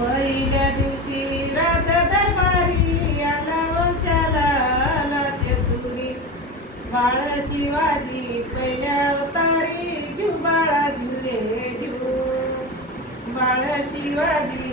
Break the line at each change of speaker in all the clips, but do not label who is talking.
पहिल्या दिवशी राजा दरबारी आला वंशाला आला चतुरी. बाळ शिवाजी पहिल्या अवतारी झू बाळा झुरे झू बाळ शिवाजी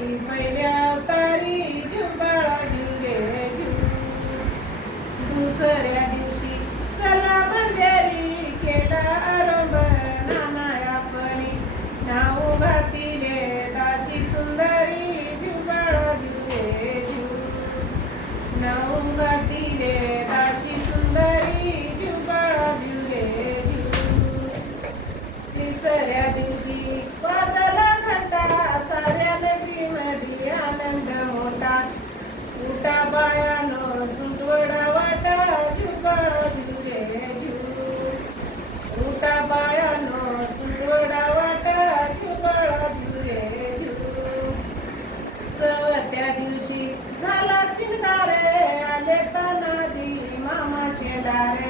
मामा शेदारे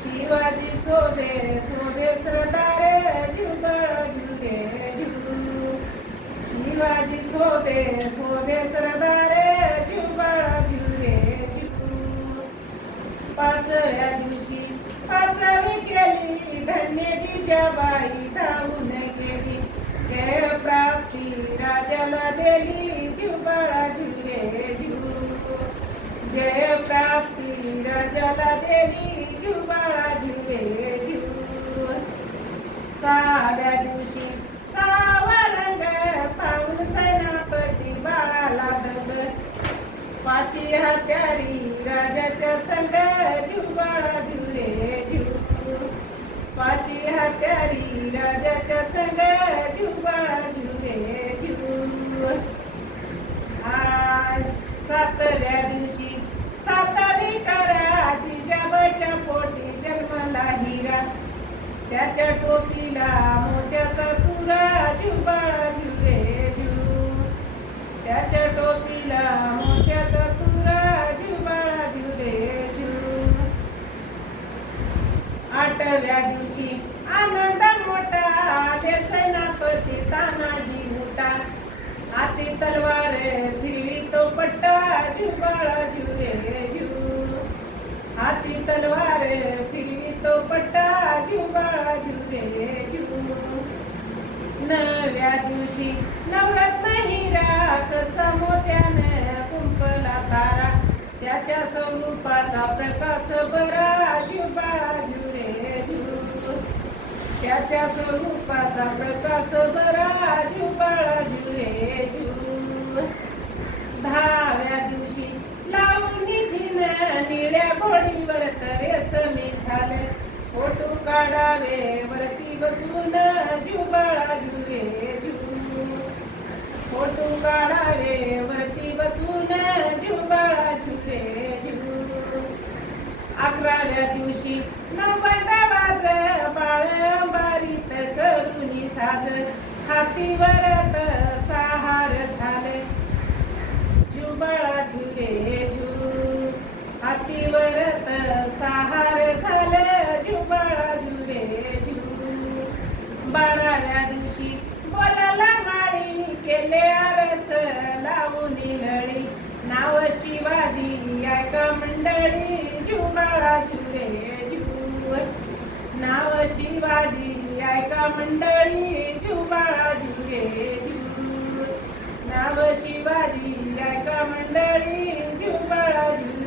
शिवाजी सोबे सोबे श्रदारे झुबा झुले झू शिवाजी सोबे सोबे श्रदारे झुबा झुले झू पाचव्या दिवशी पाचवी केली धन्यजी जबाई धावून गेली. जय प्राप्ती राजाला दिली झुबाळा झुले झू जय प्रा प्राप्ती राजाला देवी दिवशी सहावा रंग पाहून सेनापती बाळाला दंग. पाची हत्यारी राजाच्या संग झुबाळा जुरे झू पाची हत्यारी राजाच्या संग त्याच्या टोपीला मोत्याचा तुरा झुबा झुले झू त्याच्या टोपीला मोत्याचा तुरा झुबा झुले झू आठव्या दिवशी आनंद मोठा आले सेनापती तानाजी मोठा आती तलवार फिरली तो पट्टा झुबाळा झुले झू हाती तलवार फिरली तो पट्टा झुबाळा नव्या दिवशी नवरत्न हिरात समोत्यान कुंपला तारा. त्याच्या स्वरूपाचा प्रकाश बरा झुबाळा रे झू त्याच्या स्वरूपाचा प्रकाश बरा झुबाळा रे झू दहाव्या दिवशी लावणी झिन निळ्या घोडीवर रेसमी झाले. काढावे. वरती बसून झुबाळा झुले फोटो काढावे. वरती बसून झुबाळा झुले अकराव्या दिवशी नव्वदा वाज बाळ बारीत करून साज. हातीवरत सहार झाले. जुबाळा बाराव्या दिवशी बोलाला माळी केले आरस लावून लळी नाव शिवाजी ऐका मंडळी जुबाळा झुरे झुर नाव शिवाजी ऐका मंडळी जुबाळा झुरे झुर नाव शिवाजी ऐका मंडळी जुबाळा झुरे